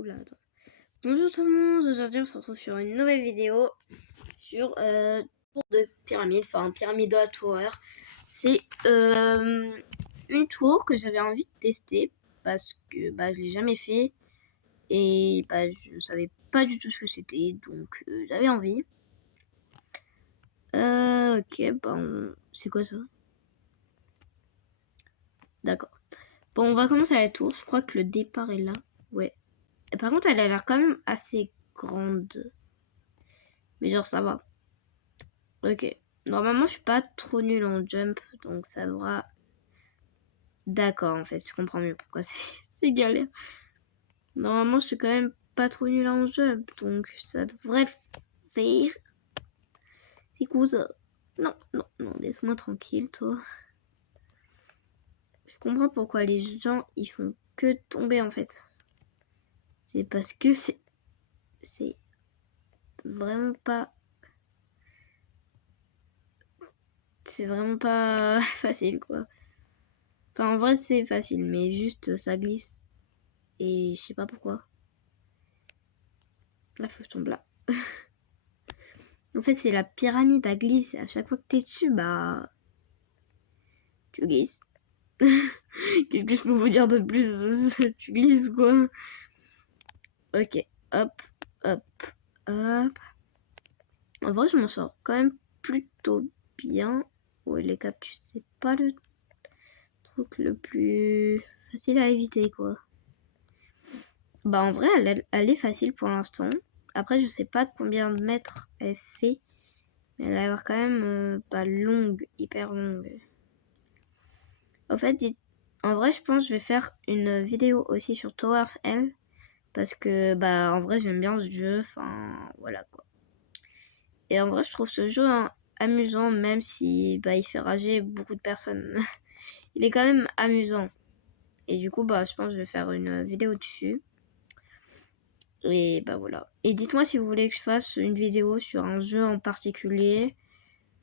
Oula, attends. Bonjour tout le monde, aujourd'hui on se retrouve sur une nouvelle vidéo sur tour de pyramide, enfin Pyramida Tower. C'est une tour que j'avais envie de tester parce que je l'ai jamais fait et je savais pas du tout ce que c'était, donc j'avais envie. Ok, c'est quoi ça? D'accord. Bon, on va commencer à la tour, je crois que le départ est là. Ouais. Et par contre, elle a l'air quand même assez grande. Mais genre, ça va. Ok. Normalement, je suis pas trop nulle en jump, donc ça devra... D'accord, en fait, je comprends mieux pourquoi c'est galère. Normalement, je suis quand même pas trop nulle en jump, donc ça devrait le faire. C'est cool ça. Non, non, non, laisse-moi tranquille, toi. Je comprends pourquoi les gens, ils font que tomber, en fait. C'est parce que c'est vraiment pas... C'est vraiment pas facile, quoi. Enfin, en vrai, c'est facile, mais juste, ça glisse. Et je sais pas pourquoi. Là, faut que je tombe là. En fait, c'est la pyramide à glisse. À chaque fois que t'es dessus, tu glisses. Qu'est-ce que je peux vous dire de plus? Tu glisses, quoi. Ok, hop, hop, hop. En vrai, je m'en sors quand même plutôt bien. Ouais, les cactus, c'est pas le truc le plus facile à éviter, quoi. En vrai, elle est facile pour l'instant. Après, je sais pas combien de mètres elle fait. Mais elle a l'air quand même longue, hyper longue. En fait, en vrai, je pense que je vais faire une vidéo aussi sur Tower of Hell. Parce que, en vrai, j'aime bien ce jeu. Enfin, voilà, quoi. Et en vrai, je trouve ce jeu amusant, même si, il fait rager beaucoup de personnes. Il est quand même amusant. Et du coup, je pense que je vais faire une vidéo dessus. Et voilà. Et dites-moi si vous voulez que je fasse une vidéo sur un jeu en particulier.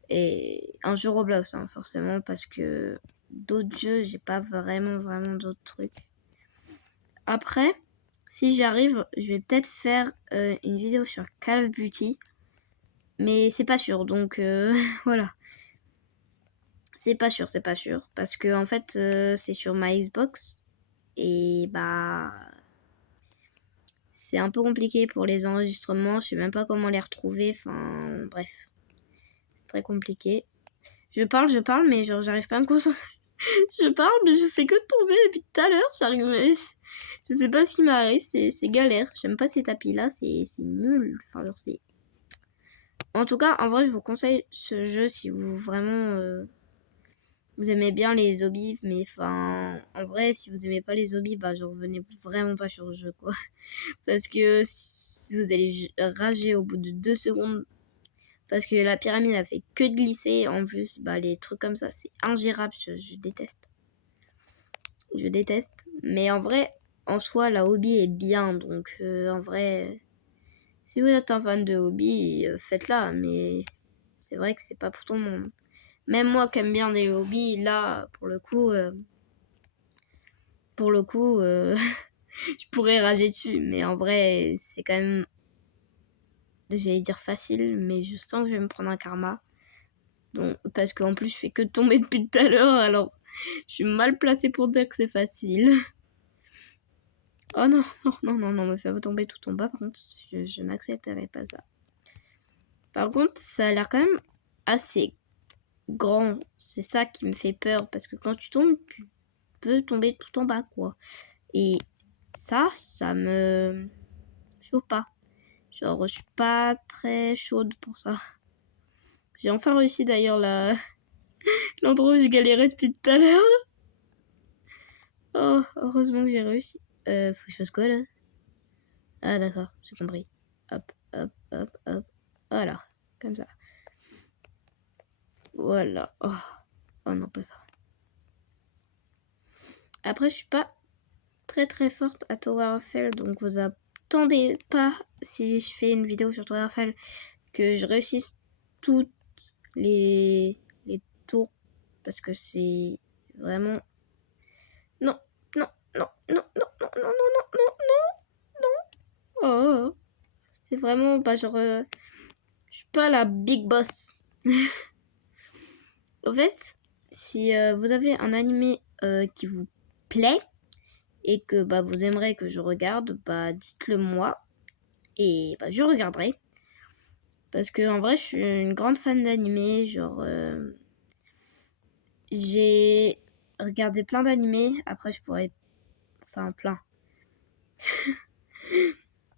Et un jeu Roblox, hein, forcément, parce que d'autres jeux, j'ai pas vraiment d'autres trucs. Après, si j'arrive, je vais peut-être faire une vidéo sur Call of Duty. Mais c'est pas sûr, donc voilà. C'est pas sûr. Parce que en fait, c'est sur ma Xbox. Et c'est un peu compliqué pour les enregistrements. Je sais même pas comment les retrouver. Enfin, bref. C'est très compliqué. Je parle, mais genre, j'arrive pas à me concentrer. Je parle, mais je fais que tomber depuis tout à l'heure. J'arrive, mais je sais pas ce qui m'arrive. C'est galère. J'aime pas ces tapis-là. C'est nul. Enfin, genre, c'est... En tout cas, en vrai, je vous conseille ce jeu si vous vraiment... vous aimez bien les zombies, mais enfin, en vrai, si vous aimez pas les zombies, je revenez vraiment pas sur le jeu, quoi. Parce que si vous allez rager au bout de 2 secondes, parce que la pyramide a fait que de glisser, en plus, les trucs comme ça, c'est ingérable, je déteste. Je déteste, mais en vrai, en soi, la hobby est bien, donc en vrai, si vous êtes un fan de hobby, faites-la, mais c'est vrai que c'est pas pour tout le monde. Même moi qui aime bien des hobbies, là, pour le coup, je pourrais rager dessus, mais en vrai, c'est quand même, j'allais dire facile, mais je sens que je vais me prendre un karma. Donc, parce qu'en plus, je fais que tomber depuis tout à l'heure, alors je suis mal placée pour dire que c'est facile. Oh non, me fais tomber tout en bas, par contre, je n'accepterai pas ça. Par contre, ça a l'air quand même assez grand. C'est ça qui me fait peur, parce que quand tu tombes, tu peux tomber tout en bas, quoi. Et ça me chauffe pas. Genre, je suis pas très chaude pour ça. J'ai enfin réussi d'ailleurs l'endroit où je galérais depuis tout à l'heure. Oh, heureusement que j'ai réussi. Faut que je fasse quoi là? Ah d'accord, j'ai compris. Hop, hop, hop, hop. Voilà, comme ça. Voilà. Oh non, pas ça. Après, je suis pas très forte à Tower of Hell, donc vous attendez pas, si je fais une vidéo sur Tower of Hell, que je réussisse toutes les tours, parce que c'est vraiment... Non, non, non, non, non, non, non, non, non, non, c'est vraiment, bah, genre, je suis pas la big boss. En fait, si vous avez un animé qui vous plaît et que bah, vous aimeriez que je regarde, bah, dites-le moi et bah, je regarderai. Parce que en vrai, je suis une grande fan d'animé. Genre, j'ai regardé plein d'animés. Après, je pourrais. Enfin, plein.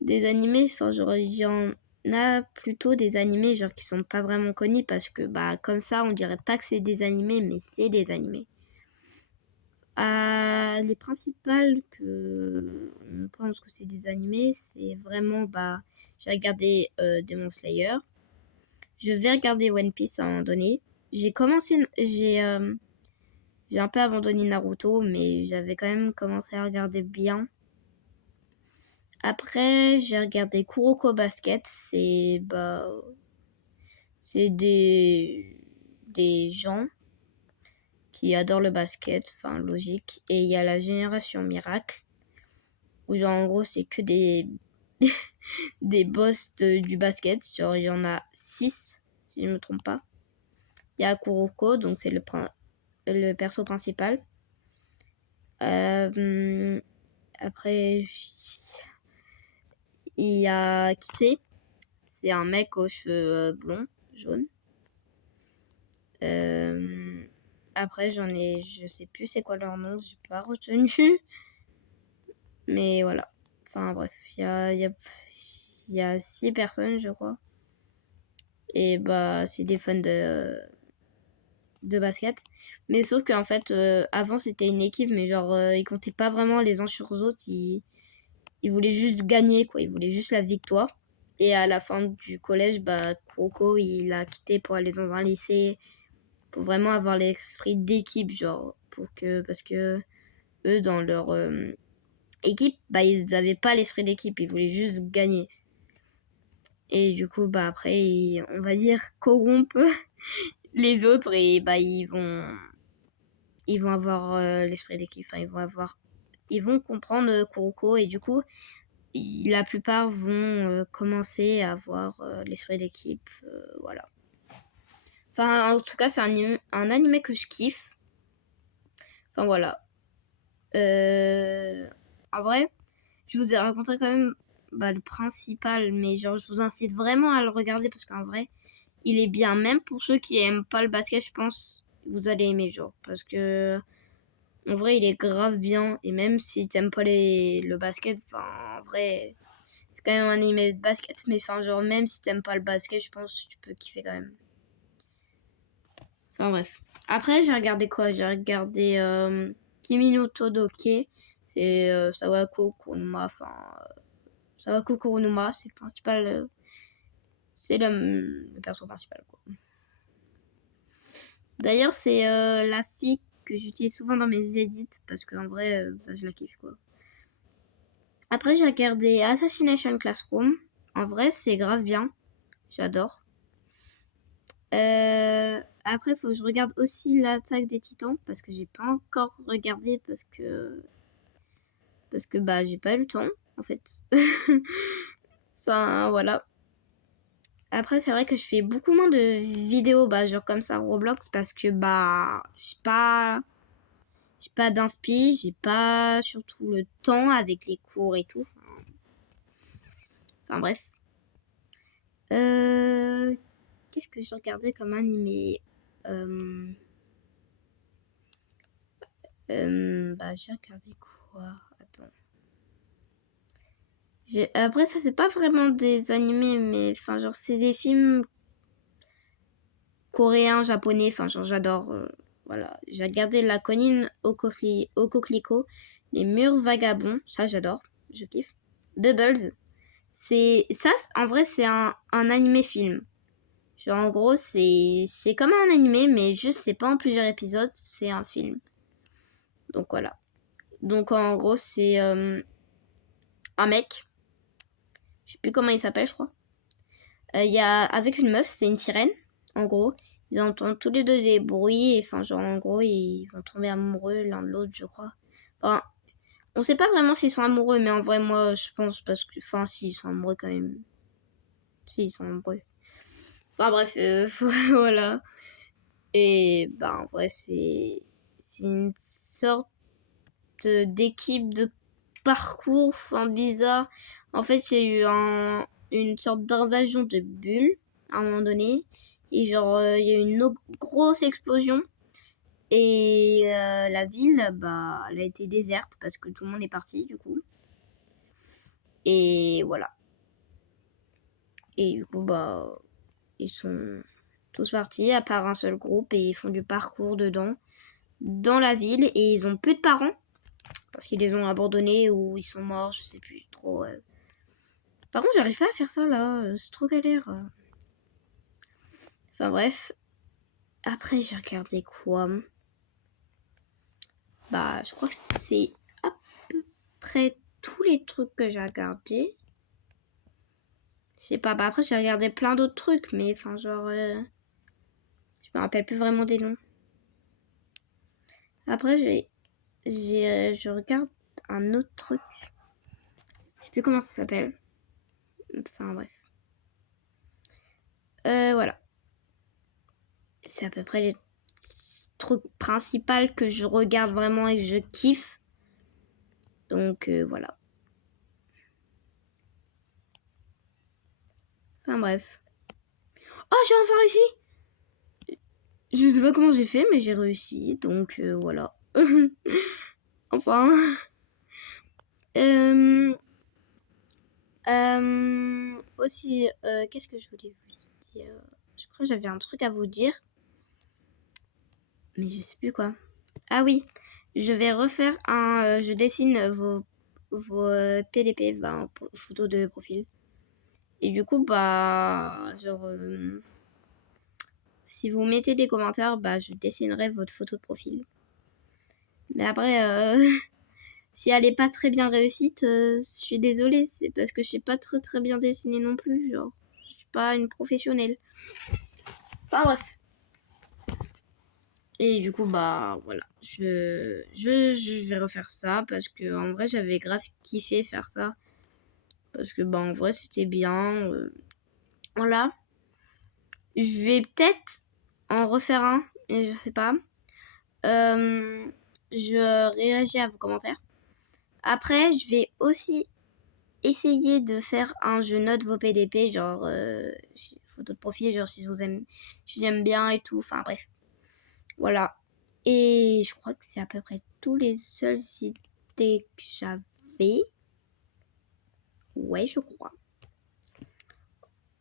Des animés, enfin, genre, il y en a plutôt des animés, genre, qui sont pas vraiment connus. Parce que, bah, comme ça, on dirait pas que c'est des animés, mais c'est des animés. Les principales que on pense que c'est des animés, c'est vraiment, bah, j'ai regardé Demon Slayer. Je vais regarder One Piece à un moment donné. J'ai un peu abandonné Naruto, mais j'avais quand même commencé à regarder bien. Après, j'ai regardé Kuroko Basket. C'est des gens qui adorent le basket, enfin logique. Et il y a la Génération Miracle, où genre en gros c'est que des des boss du basket. Genre il y en a 6, si je ne me trompe pas. Il y a Kuroko, donc c'est le perso principal. Après, il y a Kisei. C'est un mec aux cheveux blonds, jaunes. Après, je sais plus c'est quoi leur nom, j'ai pas retenu. Mais voilà. Enfin bref, il y a 6 personnes, je crois. Et bah, c'est des fans de basket. Mais sauf qu'en fait, avant c'était une équipe, mais genre, ils comptaient pas vraiment les uns sur les autres. Ils voulaient juste gagner, quoi. Ils voulaient juste la victoire. Et à la fin du collège, bah, Kuroko, il a quitté pour aller dans un lycée, pour vraiment avoir l'esprit d'équipe, genre, parce que eux, dans leur équipe, bah, ils avaient pas l'esprit d'équipe, ils voulaient juste gagner. Et du coup, bah, après, on va dire, corrompent les autres et bah, ils vont avoir l'esprit d'équipe, enfin, ils vont comprendre Kuroko et du coup, la plupart vont commencer à avoir l'esprit d'équipe, voilà. Enfin, en tout cas, c'est un animé que je kiffe. Enfin, voilà. En vrai, je vous ai raconté quand même bah, le principal, mais genre, je vous incite vraiment à le regarder parce qu'en vrai, il est bien. Même pour ceux qui aiment pas le basket, je pense vous allez aimer, genre, parce que en vrai, il est grave bien. Et même si t'aimes pas le basket, enfin, en vrai, c'est quand même un animé de basket. Mais enfin, genre, même si t'aimes pas le basket, je pense que tu peux kiffer quand même. Enfin, bref. Après, j'ai regardé quoi? J'ai regardé Kimi no Todoke. C'est Sawako Kuruma. Enfin, Sawako Kuruma, c'est le principal. C'est le perso principal, quoi. D'ailleurs, c'est la fille que j'utilise souvent dans mes edits parce qu'en vrai, bah, je la kiffe, quoi. Après, j'ai regardé Assassination Classroom. En vrai, c'est grave bien. J'adore. Après, il faut que je regarde aussi l'Attaque des Titans parce que j'ai pas encore regardé parce que bah j'ai pas eu le temps en fait. Enfin voilà. Après, c'est vrai que je fais beaucoup moins de vidéos bah genre comme ça Roblox parce que bah j'ai pas d'inspi, j'ai pas surtout le temps avec les cours et tout. Enfin bref. Qu'est-ce que j'ai regardé comme animé Bah j'ai regardé quoi? Attends. Après ça c'est pas vraiment des animés mais enfin genre c'est des films coréens, japonais, enfin genre j'adore. Voilà. J'ai regardé La colline au coquelicot, Les murs vagabonds, ça j'adore, je kiffe. Bubbles, c'est ça en vrai c'est un animé film. Genre en gros c'est comme un animé mais juste c'est pas en plusieurs épisodes, c'est un film. Donc voilà. Donc en gros c'est un mec, je sais plus comment il s'appelle je crois. Il y a avec une meuf, c'est une sirène en gros. Ils entendent tous les deux des bruits et enfin genre en gros ils vont tomber amoureux l'un de l'autre je crois. Enfin, on sait pas vraiment s'ils sont amoureux mais en vrai moi je pense parce que enfin s'ils sont amoureux quand même. Si, ils sont nombreux. Enfin bref, voilà. Et en vrai, c'est une sorte d'équipe de parcours, enfin bizarre. En fait, il y a eu une sorte d'invasion de bulles à un moment donné. Et genre, il y a eu une grosse explosion. Et la ville, elle a été déserte parce que tout le monde est parti du coup. Et voilà. Et du coup, ils sont tous partis à part un seul groupe et ils font du parcours dedans, dans la ville. Et ils ont plus de parents parce qu'ils les ont abandonnés ou ils sont morts, je sais plus trop. Par contre, j'arrive pas à faire ça là, c'est trop galère. Enfin bref. Après, j'ai regardé quoi? Je crois que c'est à peu près tous les trucs que j'ai regardés. Je sais pas, après j'ai regardé plein d'autres trucs, mais enfin genre... je me rappelle plus vraiment des noms. Après, je regarde un autre truc. Je sais plus comment ça s'appelle. Enfin bref. Voilà. C'est à peu près les trucs principaux que je regarde vraiment et que je kiffe. Donc voilà. Enfin bref. Oh, j'ai enfin réussi! Je sais pas comment j'ai fait, mais j'ai réussi. Donc voilà. Enfin. Aussi, qu'est-ce que je voulais vous dire? Je crois que j'avais un truc à vous dire. Mais je sais plus quoi. Ah oui, je vais refaire je dessine vos PDP, photos de profil. Et du coup, genre, si vous mettez des commentaires, je dessinerai votre photo de profil. Mais après, si elle est pas très bien réussite, je suis désolée, c'est parce que je sais pas très bien dessiner non plus. Genre, je suis pas une professionnelle. Enfin bref. Et du coup, voilà. Je vais refaire ça parce que en vrai, j'avais grave kiffé faire ça. Parce que, en vrai, c'était bien. Voilà. Je vais peut-être en refaire un, mais je sais pas. Je réagis à vos commentaires. Après, je vais aussi essayer de faire un je note vos PDP, genre photo de profil, genre si j'aime bien et tout. Enfin bref. Voilà. Et je crois que c'est à peu près tous les seules idées que j'avais. Ouais, je crois.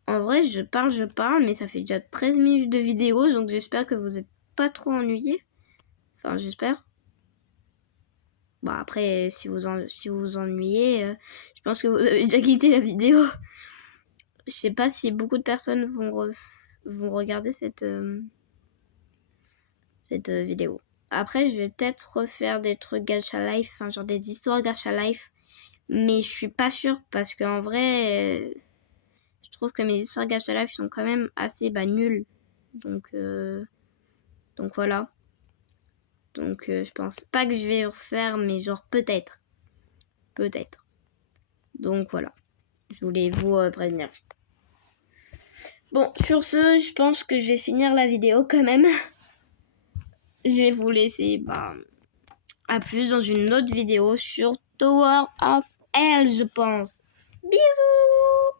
En vrai, je parle, mais ça fait déjà 13 minutes de vidéo, donc j'espère que vous n'êtes pas trop ennuyés. Enfin, j'espère. Après, si vous vous ennuyez, je pense que vous avez déjà quitté la vidéo. Je sais pas si beaucoup de personnes vont regarder cette vidéo. Après, je vais peut-être refaire des trucs Gacha Life, enfin genre des histoires Gacha Life. Mais je suis pas sûre parce qu'en vrai, je trouve que mes histoires Gacha Life sont quand même assez nulles. Donc voilà. Donc je pense pas que je vais refaire, mais genre peut-être. Peut-être. Donc voilà. Je voulais vous prévenir. Bon, sur ce, je pense que je vais finir la vidéo quand même. Je vais vous laisser à plus dans une autre vidéo sur Tower of Hell, je pense. Bisous!